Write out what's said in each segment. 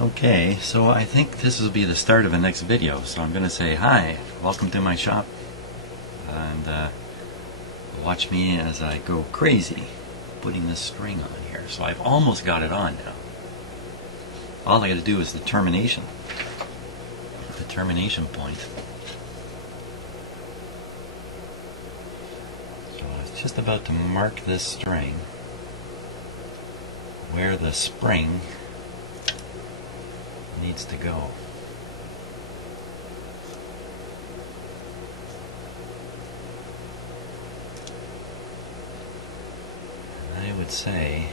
Okay, so I think this will be the start of the next video. So I'm going to say hi, welcome to my shop, and watch me as I go crazy putting this string on here. So I've almost got it on now. All I got to do is the termination point. So I was just about to mark this string where the spring needs to go. And I would say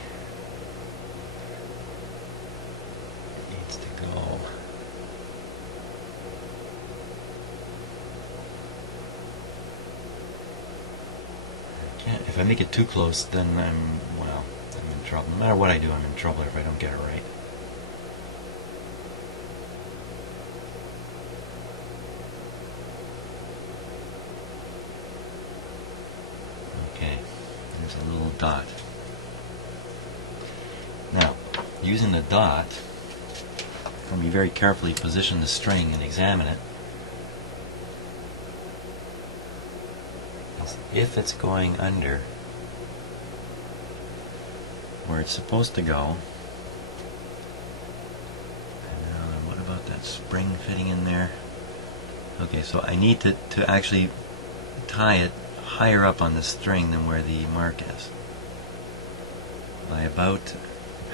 it needs to go if I make it too close, then I'm in trouble. No matter what I do, I'm in trouble if I don't get it right. Okay, there's a little dot. Now, using the dot, let me very carefully position the string and examine it. If it's going under where it's supposed to go, and what about that spring fitting in there? Okay, so I need to actually tie it higher up on the string than where the mark is, by about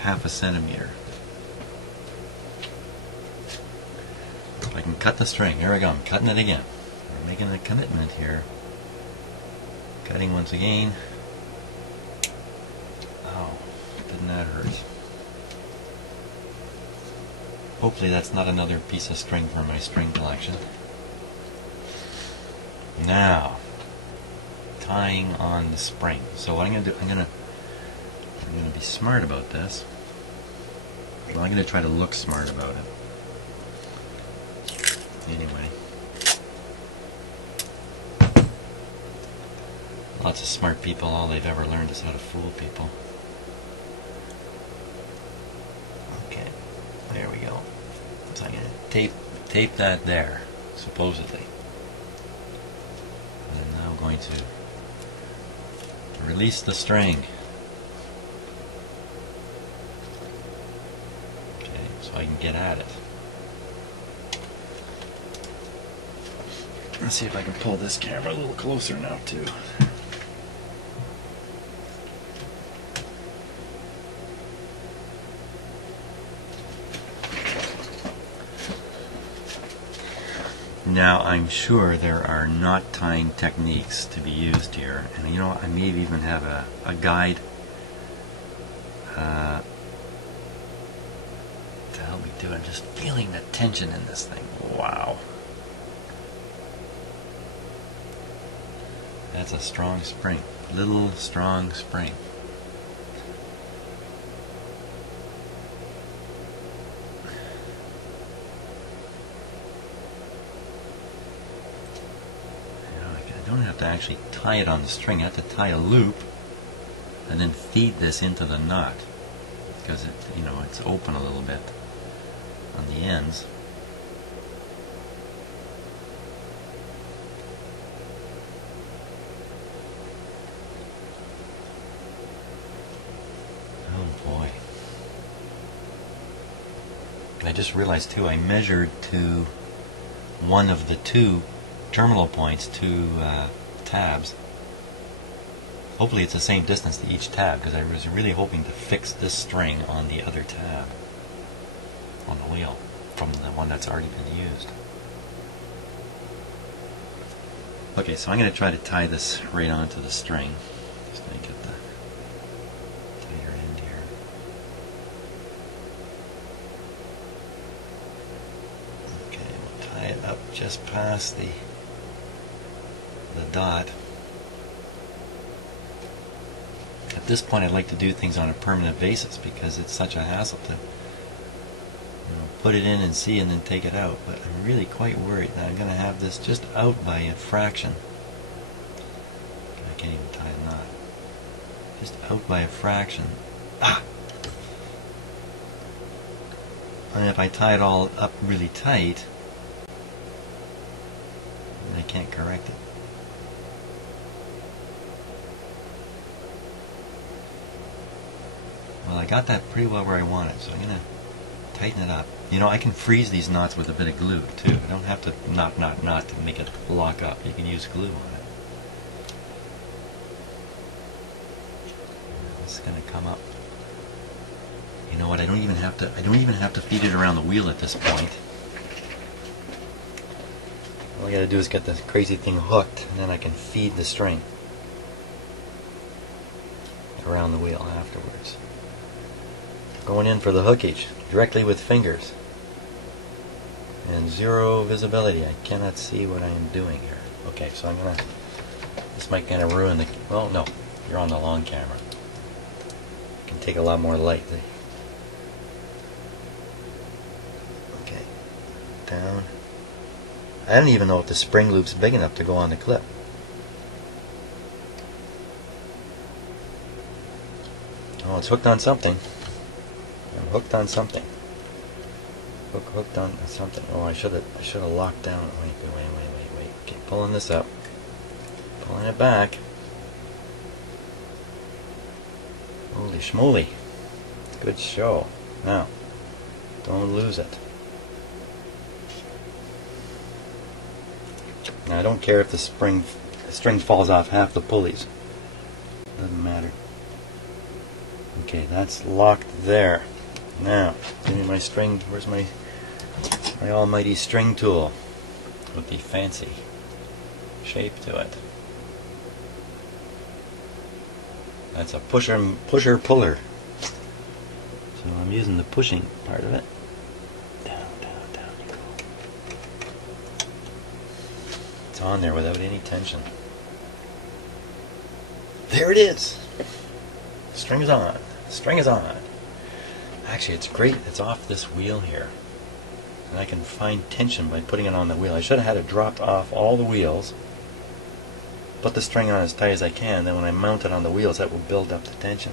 ½ centimeter. If I can cut the string, here we go, I'm cutting it again. We're making a commitment here. Cutting once again. Oh, didn't that hurt? Hopefully that's not another piece of string for my string collection. Now, tying on the spring. So what I'm going to do, I'm going to be smart about this. Well, I'm going to try to look smart about it. Anyway. Lots of smart people, all they've ever learned is how to fool people. Okay, there we go. So I'm going to tape that there, supposedly. And I'm now going to release the string. Okay, so I can get at it. Let's see if I can pull this camera a little closer now too. Now, I'm sure there are knot tying techniques to be used here, and you know, I may even have a guide to help me do it. I'm just feeling the tension in this thing. Wow. That's a strong spring. Little strong spring. I don't have to actually tie it on the string. I have to tie a loop and then feed this into the knot, because it's open a little bit on the ends. Oh boy. I just realized too, I measured to one of the two terminal points, two tabs. Hopefully it's the same distance to each tab, because I was really hoping to fix this string on the other tab on the wheel from the one that's already been used. Okay, so I'm going to try to tie this right onto the string. Just going to get the tighter end here. Okay, we'll tie it up just past the dot. At this point, I'd like to do things on a permanent basis, because it's such a hassle to put it in and see and then take it out. But I'm really quite worried that I'm going to have this just out by a fraction. I can't even tie a knot. Just out by a fraction. Ah! And if I tie it all up really tight, I can't correct it. Well, I got that pretty well where I want it, so I'm going to tighten it up. You know, I can freeze these knots with a bit of glue, too. I don't have to knot to make it lock up. You can use glue on it. This is going to come up. You know what? I don't even have to feed it around the wheel at this point. All I got to do is get this crazy thing hooked, and then I can feed the string around the wheel afterwards. Going in for the hookage directly with fingers and zero visibility. I cannot see what I am doing here. Okay, so I'm gonna, this might kind of ruin the, well, no, you're on the long camera. You can take a lot more light. Okay, down. I don't even know if the spring loop's big enough to go on the clip. Oh, it's hooked on something. I'm hooked on something. Hooked on something. Oh, I should have locked down. Wait. Keep pulling this up. Pulling it back. Holy schmoly. Good show. Now, don't lose it. Now, I don't care if the string falls off half the pulleys. Doesn't matter. Okay, that's locked there. Now, give me my string. Where's my almighty string tool with the fancy shape to it? That's a pusher puller. So I'm using the pushing part of it. Down you go. It's on there without any tension. There it is. String is on. String is on. Actually, it's great. It's off this wheel here. And I can find tension by putting it on the wheel. I should have had it dropped off all the wheels. Put the string on as tight as I can. Then when I mount it on the wheels, that will build up the tension.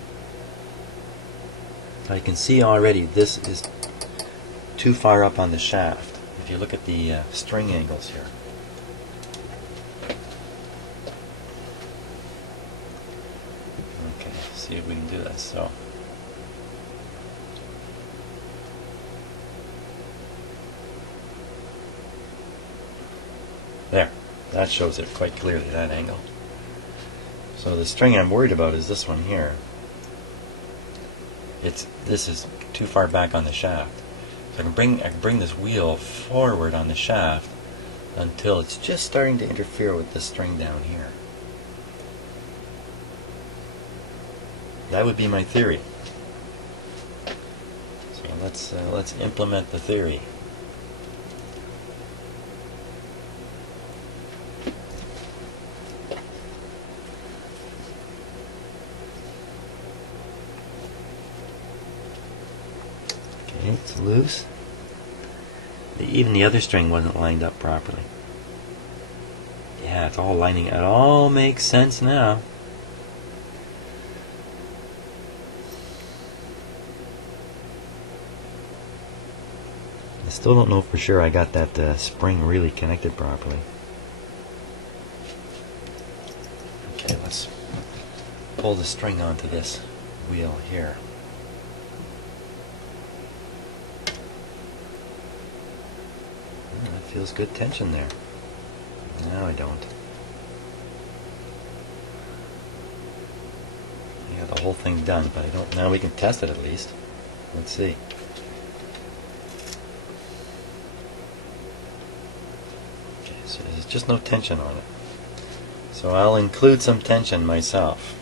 So you can see already this is too far up on the shaft. If you look at the string angles here. Okay, see if we can do this. So. There, that shows it quite clearly, that angle. So the string I'm worried about is this one here. This is too far back on the shaft. So I can bring this wheel forward on the shaft until it's just starting to interfere with this string down here. That would be my theory. So let's implement the theory. It's loose. Even the other string wasn't lined up properly. Yeah, it's all lining. It all makes sense now. I still don't know for sure I got that spring really connected properly. Okay, let's pull the string onto this wheel here. That feels good tension there. No, I don't. I got the whole thing done, but I don't. Now we can test it at least. Let's see. Okay, so there's just no tension on it. So I'll include some tension myself.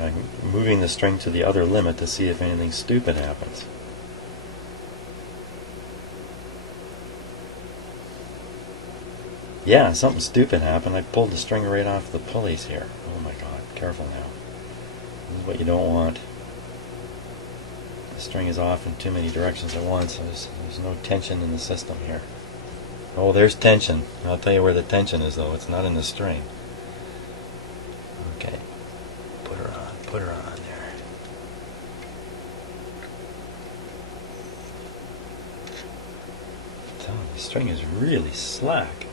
I'm moving the string to the other limit to see if anything stupid happens. Yeah, something stupid happened. I pulled the string right off the pulleys here. Oh my god, careful now. This is what you don't want. The string is off in too many directions at once. There's no tension in the system here. Oh, there's tension. I'll tell you where the tension is, though. It's not in the string. Okay. Put her on. Put her on there. So, the string is really slack.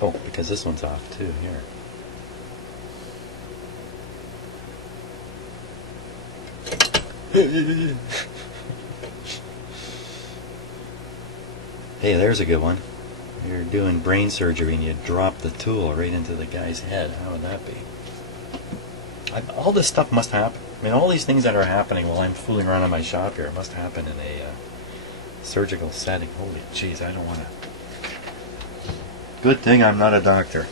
Oh, because this one's off too, here. Hey, there's a good one. You're doing brain surgery and you drop the tool right into the guy's head. How would that be? All this stuff must happen. I mean, all these things that are happening while I'm fooling around in my shop here must happen in a surgical setting. Holy jeez, I don't want to. Good thing I'm not a doctor.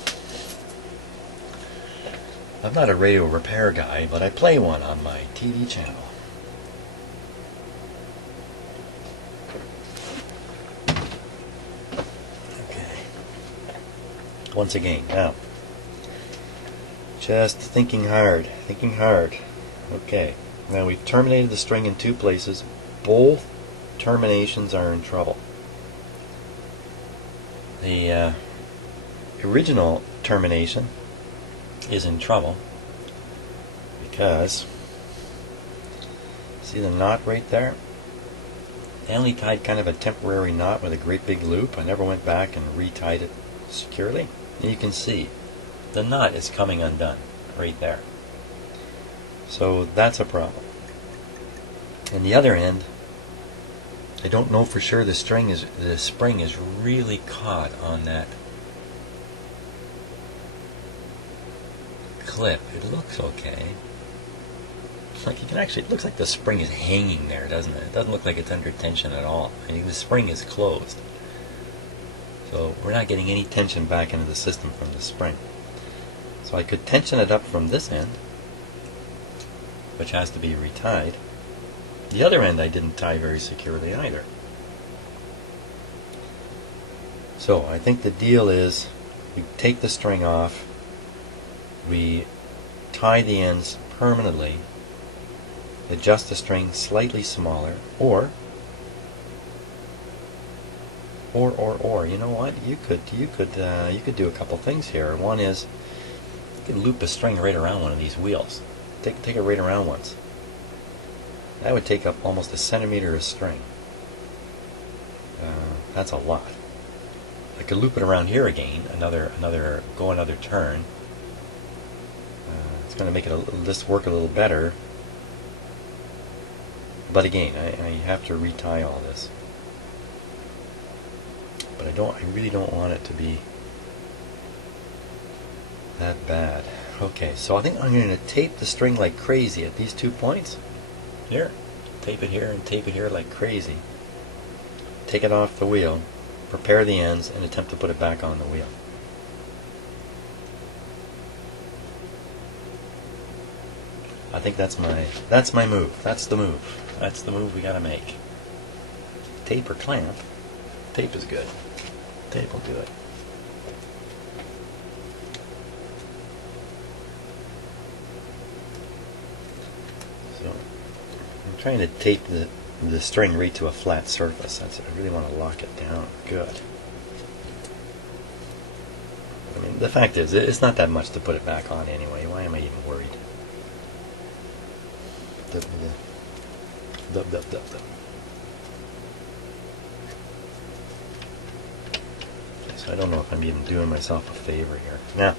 I'm not a radio repair guy, but I play one on my TV channel. Once again, now, just thinking hard. Okay, now we've terminated the string in two places. Both terminations are in trouble. The original termination is in trouble because, see the knot right there? I only tied kind of a temporary knot with a great big loop. I never went back and retied it securely. You can see the knot is coming undone right there. So that's a problem. And the other end, I don't know for sure the spring is really caught on that clip. It looks okay. Like you can actually, it looks like the spring is hanging there, doesn't it? It doesn't look like it's under tension at all. I mean, the spring is closed. So we're not getting any tension back into the system from the spring. So I could tension it up from this end, which has to be retied. The other end I didn't tie very securely either. So I think the deal is we take the string off, we tie the ends permanently, adjust the string slightly smaller, or you know what? You could do a couple things here. One is you could loop a string right around one of these wheels. Take it right around once. That would take up almost a centimeter of string. That's a lot. I could loop it around here again. Another turn. It's going to make this work a little better. But again, I have to retie all this. But I really don't want it to be that bad. Okay, so I think I'm going to tape the string like crazy at these 2 points. Here, tape it here and tape it here like crazy. Take it off the wheel, prepare the ends, and attempt to put it back on the wheel. I think that's my move. That's the move. That's the move we got to make. Tape or clamp. Tape is good. Tape will do it. So I'm trying to tape the string right to a flat surface. I really want to lock it down good. I mean, the fact is, it's not that much to put it back on anyway. Why am I even worried? So I don't know if I'm even doing myself a favor here. Now,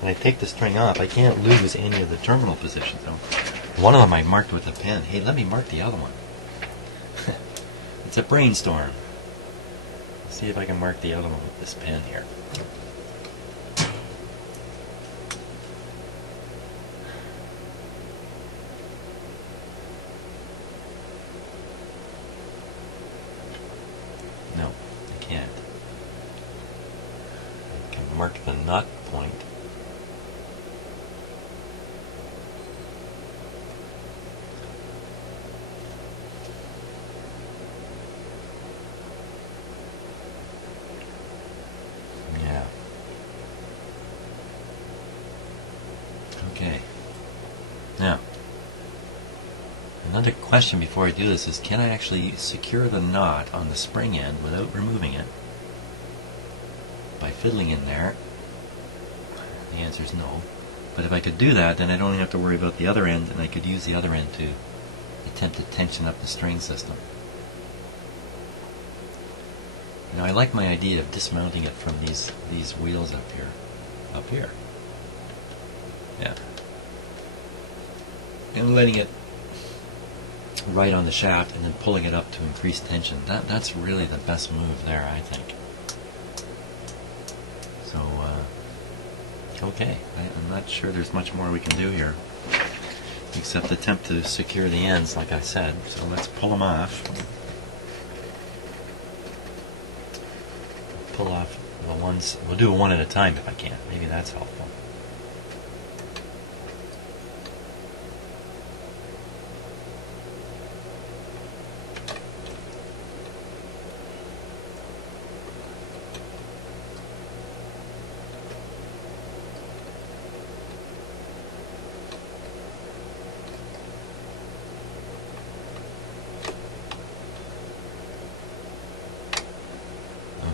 when I take the string off, I can't lose any of the terminal positions. So one of them I marked with a pen. Hey, let me mark the other one. It's a brainstorm. Let's see if I can mark the other one with this pen here. No, I can't. I can mark the knot point. Yeah. Okay. Now, another question before I do this is, can I actually secure the knot on the spring end without removing it by fiddling in there? The answer is no. But if I could do that, then I don't have to worry about the other end, and I could use the other end to attempt to tension up the string system. Now I like my idea of dismounting it from these wheels up here. Up here. Yeah. And letting it right on the shaft and then pulling it up to increase tension. That's really the best move there, I think. So, okay. I'm not sure there's much more we can do here, except attempt to secure the ends, like I said. So let's pull them off. Pull off the ones. We'll do one at a time if I can. Maybe that's helpful.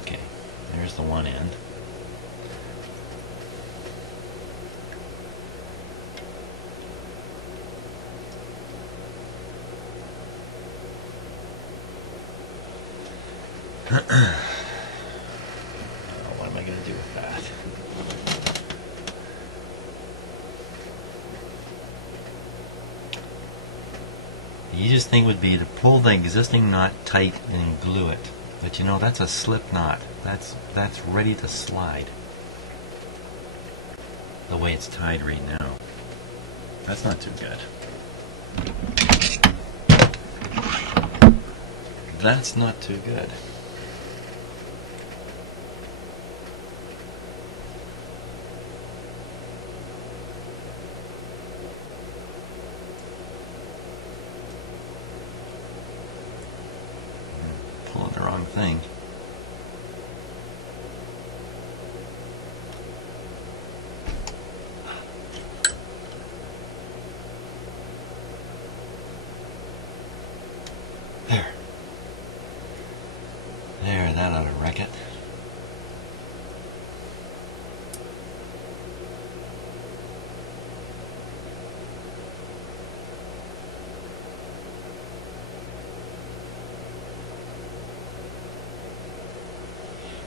Okay, there's the one end. What am I going to do with that? The easiest thing would be to pull the existing knot tight and glue it. But you know, that's a slip knot. That's ready to slide. The way it's tied right now. That's not too good. That's not too good. Pulling the wrong thing. There, that ought to wreck it.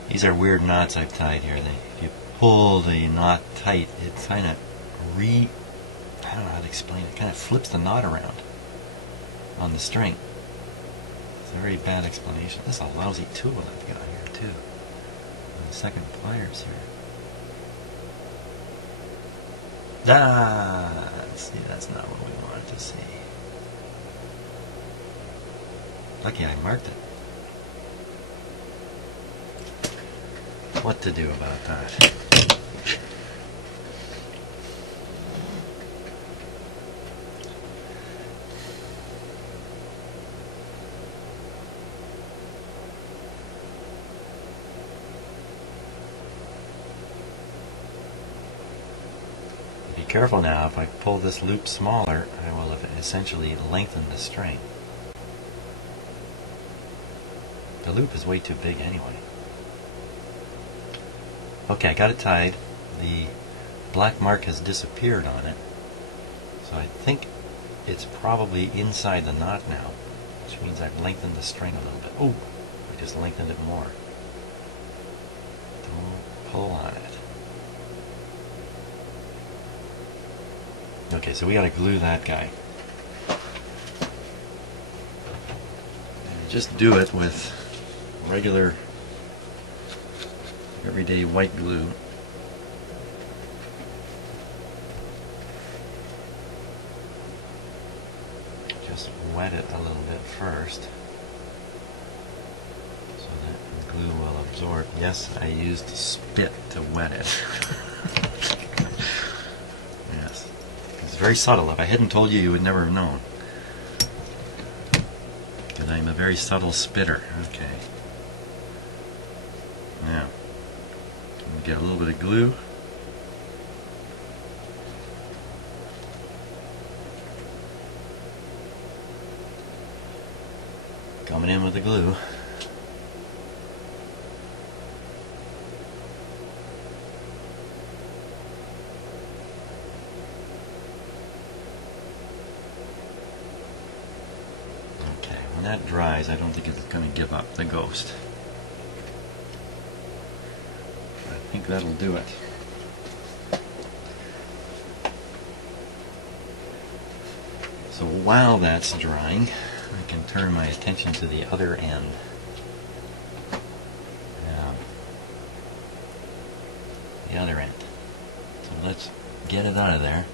These are weird knots I've tied here. If you pull the knot tight, it kind of I don't know how to explain it. It kind of flips the knot around on the string. It's a very bad explanation. This is a lousy tool I've got here too. And the second pliers here. See, that's not what we wanted to see. Lucky I marked it. What to do about that? Be careful now. If I pull this loop smaller, I will have essentially lengthened the string. The loop is way too big anyway. Okay, I got it tied. The black mark has disappeared on it. So I think it's probably inside the knot now, which means I've lengthened the string a little bit. Oh, I just lengthened it more. Don't pull on it. Okay, so we got to glue that guy. And just do it with regular everyday white glue. Just wet it a little bit first so that the glue will absorb. Yes, I used spit to wet it. Yes. It's very subtle. If I hadn't told you, you would never have known. Because I'm a very subtle spitter. Okay. Now, get a little bit of glue. Coming in with the glue. that dries, I don't think it's going to give up the ghost. I think that'll do it. So while that's drying, I can turn my attention to the other end. The other end. So let's get it out of there.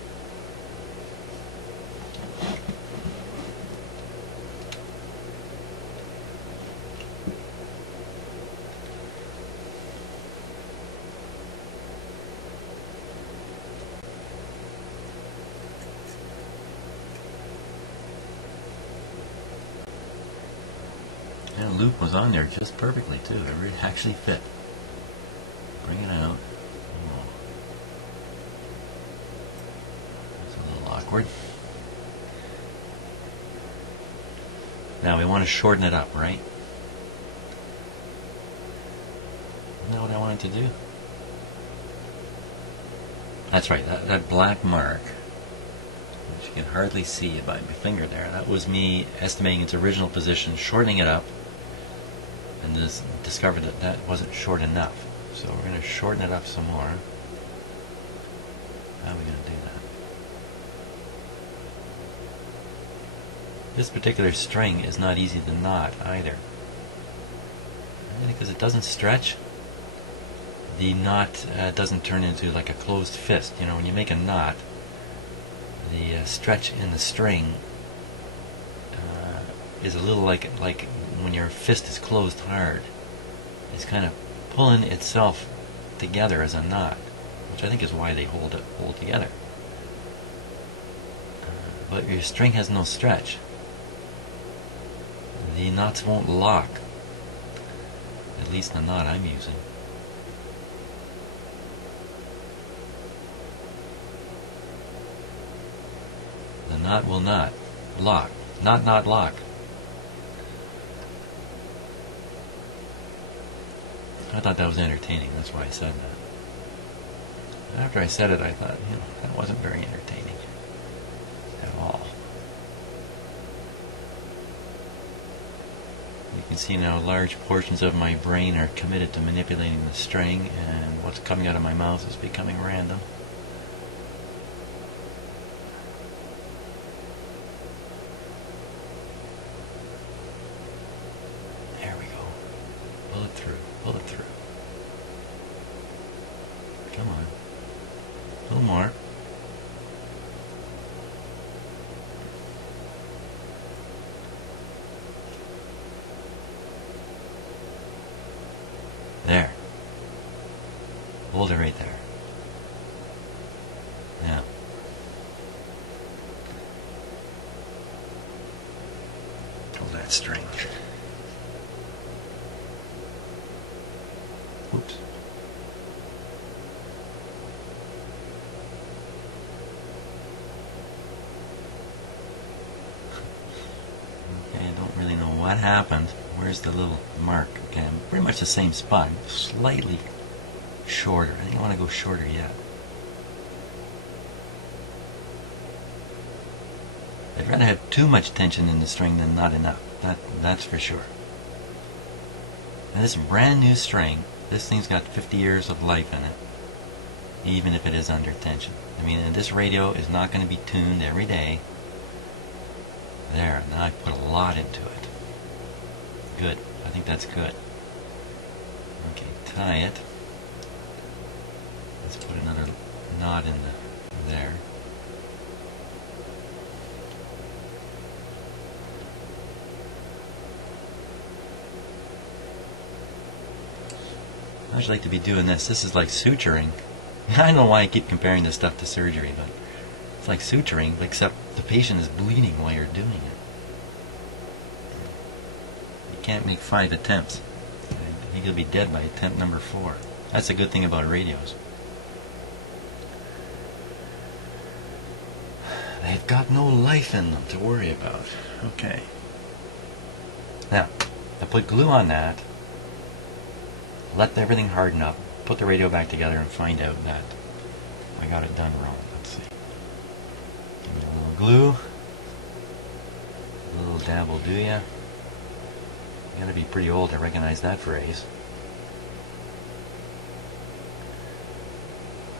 And the loop was on there just perfectly too. It actually fit. Bring it out. Awkward. Now we want to shorten it up, right? Isn't that what I wanted to do? That's right, that black mark, which you can hardly see by my finger there, that was me estimating its original position, shortening it up, and discovered that that wasn't short enough. So we're going to shorten it up some more. How are we going to do that? This particular string is not easy to knot either. Because it doesn't stretch, the knot doesn't turn into like a closed fist. You know, when you make a knot, the stretch in the string is a little like when your fist is closed hard. It's kind of pulling itself together as a knot, which I think is why they hold together. But your string has no stretch. The knots won't lock, at least the knot I'm using. The knot will not lock. Not lock. I thought that was entertaining, that's why I said that. After I said it, I thought, you know, that wasn't very entertaining at all. You can see now large portions of my brain are committed to manipulating the string, and what's coming out of my mouth is becoming random. There we go. Pull it through. Pull it through. Come on. A little more. There. Hold it right there. Now. Pull that string. Oops. Okay, I don't really know what happened. Where's the little mark? Okay, I'm pretty much the same spot. Slightly shorter. I think I want to go shorter yet. I'd rather have too much tension in the string than not enough. That's for sure. And this brand new string, this thing's got 50 years of life in it, even if it is under tension. I mean, this radio is not going to be tuned every day. There, now I put a lot into it. Good. I think that's good. Okay, tie it. Let's put another knot in there. I'd like to be doing this. This is like suturing. I don't know why I keep comparing this stuff to surgery, but it's like suturing, except the patient is bleeding while you're doing it. You can't make 5 attempts. I think you'll be dead by attempt number 4. That's a good thing about radios. They've got no life in them to worry about. Okay. Now, I put glue on that. Let everything harden up, put the radio back together, and find out that I got it done wrong. Let's see. Give me a little glue. A little dab will do ya. You gotta be pretty old to recognize that phrase.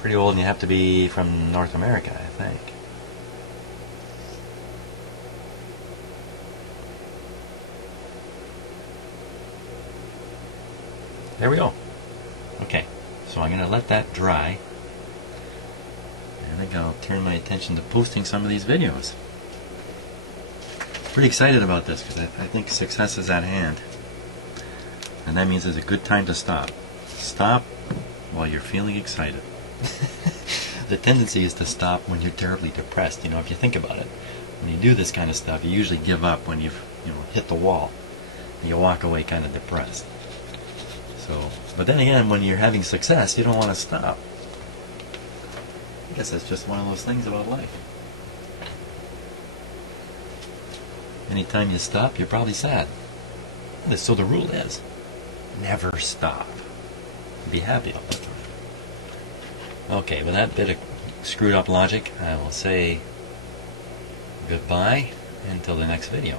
Pretty old, and you have to be from North America, I think. There we go. Okay, so I'm going to let that dry. And I think I'll turn my attention to posting some of these videos. Pretty excited about this because I think success is at hand. And that means it's a good time to stop. Stop while you're feeling excited. The tendency is to stop when you're terribly depressed. You know, if you think about it, when you do this kind of stuff, you usually give up when you've hit the wall. And you walk away kind of depressed. So, but then again, when you're having success, you don't want to stop. I guess that's just one of those things about life. Anytime you stop, you're probably sad. So the rule is, never stop. Be happy all the time. Okay, with that bit of screwed up logic, I will say goodbye until the next video.